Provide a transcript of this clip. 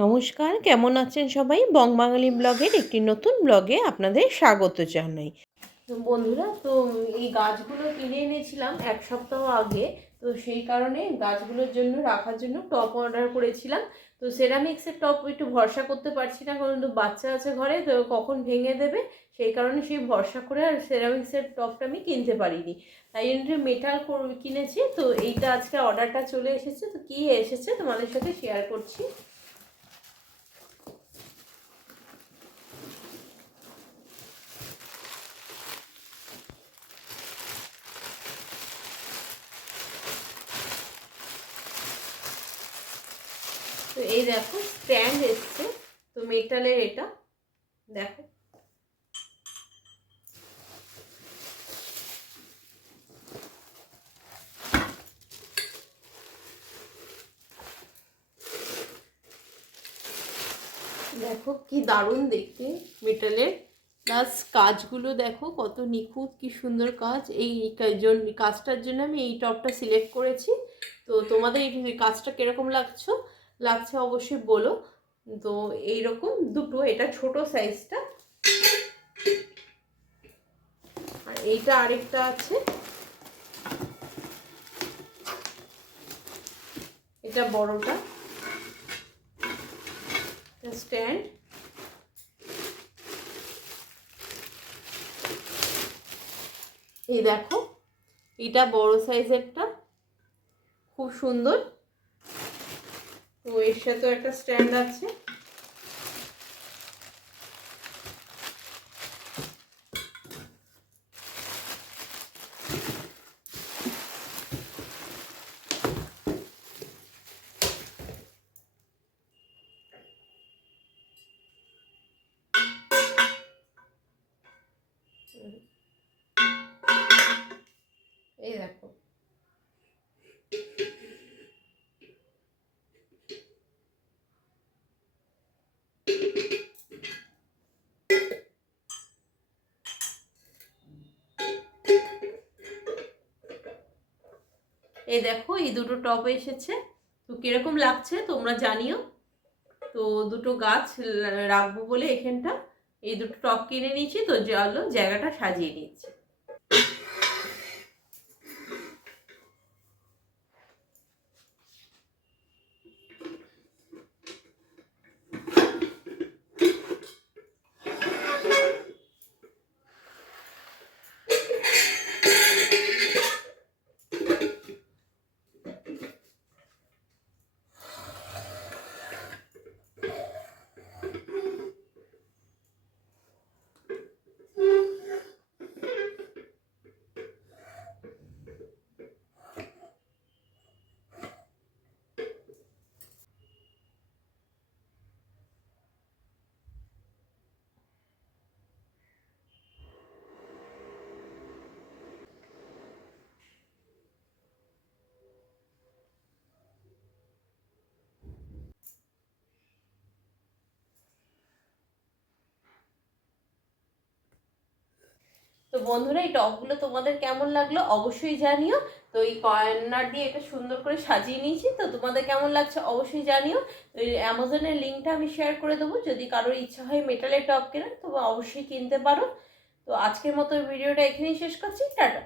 নমস্কার, কেমন আছেন সবাই? বংবাঙালি ব্লগের একটি নতুন ব্লগে আপনাদের স্বাগত জানাই। তো বন্ধুরা, এই গাছগুলো কিনে এনেছিলাম এক সপ্তাহ আগে। তো সেই কারণে গাছগুলোর জন্য রাখার জন্য টব অর্ডার করেছিলাম। তো সেরামিক্সের টব একটু ভরসা করতে পারছি না, কারণ তো বাচ্চা আছে ঘরে, তো কখন ভেঙে দেবে, সেই কারণে সেই ভরসা করে আর সেরামিক্সের টবটা আমি কিনতে পারিনি। তাই জন্য মেটাল কিনেছি। তো এইটা আজকে অর্ডারটা চলে এসেছে। তো কী এসেছে তোমাদের সাথে শেয়ার করছি। তো এই দেখো স্ট্যান্ড এসছে, তো মেটালের এটা দেখো। দেখো কি দারুণ দেখতে মেটালের, প্লাস কাজগুলো দেখো কত নিখুঁত, কি সুন্দর কাজ। এই কাজটার জন্য আমি এই টপটা সিলেক্ট করেছি। তো তোমাদের এই কাজটা কিরকম লাগছে অবশ্যই বলো। তো এইরকম দুটো, এটা ছোট সাইজটা, আর এইটা আরেকটা আছে, এটা বড়টা স্ট্যান্ড। এই দেখো এটা বড় সাইজেরটা, খুব সুন্দর। তো এর সাথেও একটা স্ট্যান্ড আছে। এই দেখো এই দুটো টপ এসেছে। তো কিরকম লাগছে তোমরা জানিও। তো দুটো গাছ রাখবো বলে এখানটা এই দুটো টপ কিনে নিয়েছি। তো চলো জায়গাটা সাজিয়ে নিচ্ছি। তো বন্ধুরা, এই টপগুলো তোমাদের কেমন লাগলো অবশ্যই জানিও। তো এই কর্নার দিয়ে এটা সুন্দর করে সাজিয়ে নিয়েছি। তো তোমাদের কেমন লাগছে অবশ্যই জানিও। তো এই অ্যামাজনের লিঙ্কটা আমি শেয়ার করে দেবো, যদি কারোর ইচ্ছা হয় মেটালের টপ কেনার তো অবশ্যই কিনতে পারো। তো আজকের মতো ভিডিওটা এখানেই শেষ করছি। টাটা।